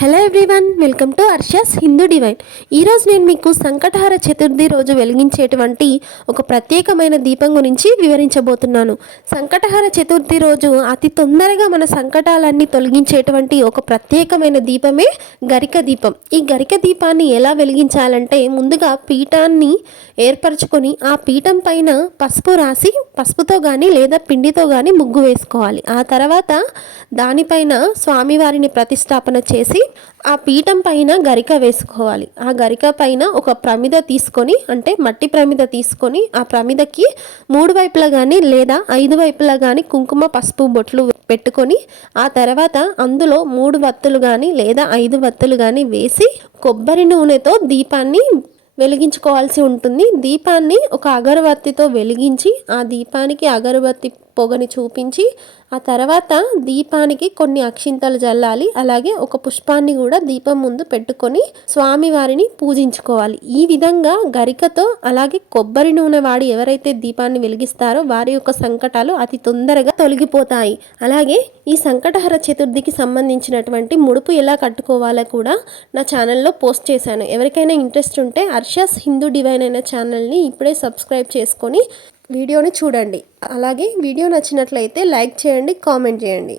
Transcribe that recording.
Hello everyone, welcome to Harsha's Hindu divine. ఈరోజు నేను మీకు సంకటహర చతుర్థి రోజు వెలిగించేటువంటి ఒక ప్రత్యేకమైన దీపం గురించి వివరించబోతున్నాను. సంకటహర చతుర్థి రోజు అతి తొందరగా మన సంకటాలన్నీ తొలగించేటువంటి ఒక ప్రత్యేకమైన దీపమే గరిక దీపం. ఈ గరిక దీపాన్ని ఎలా వెలిగించాలంటే, ముందుగా పీఠాన్ని ఏర్పరచుకొని ఆ పీఠం పైన పసుపు రాసి పసుపుతో కానీ లేదా పిండితో కానీ ముగ్గు వేసుకోవాలి. ఆ తర్వాత దానిపైన స్వామివారిని ప్రతిష్టాపన చేసి ఆ పీఠం పైన గరిక వేసుకోవాలి. ఆ గరిక పైన ఒక ప్రమిద తీసుకొని, అంటే మట్టి ప్రమిద తీసుకొని, ఆ ప్రమిదకి 3 వైపులా కానీ లేదా 5 వైపులా కానీ కుంకుమ పసుపు బొట్లు పెట్టుకొని, ఆ తర్వాత అందులో 3 వత్తులు కానీ లేదా 5 వత్తులు కానీ వేసి కొబ్బరి నూనెతో దీపాన్ని వెలిగించుకోవాల్సి ఉంటుంది. దీపాన్ని ఒక అగరబత్తితో వెలిగించి ఆ దీపానికి అగరబత్తి పొగని చూపించి ఆ తర్వాత దీపానికి కొన్ని అక్షింతలు జల్లాలి. అలాగే ఒక పుష్పాన్ని కూడా దీపం ముందు పెట్టుకొని స్వామివారిని పూజించుకోవాలి. ఈ విధంగా గరికతో అలాగే కొబ్బరి నూనె వాడి ఎవరైతే దీపాన్ని వెలిగిస్తారో వారి యొక్క సంకటాలు అతి తొందరగా తొలగిపోతాయి. అలాగే ఈ సంకటహర చతుర్థికి సంబంధించినటువంటి ముడుపు ఎలా కట్టుకోవాలో కూడా నా ఛానల్లో పోస్ట్ చేశాను. ఎవరికైనా ఇంట్రెస్ట్ ఉంటే హర్షస్ హిందూ డివైన్ అనే ఛానల్ని ఇప్పుడే సబ్స్క్రైబ్ చేసుకొని వీడియోని చూడండి. అలాగే వీడియో నచ్చినట్లయితే లైక్ చేయండి, కామెంట్ చేయండి.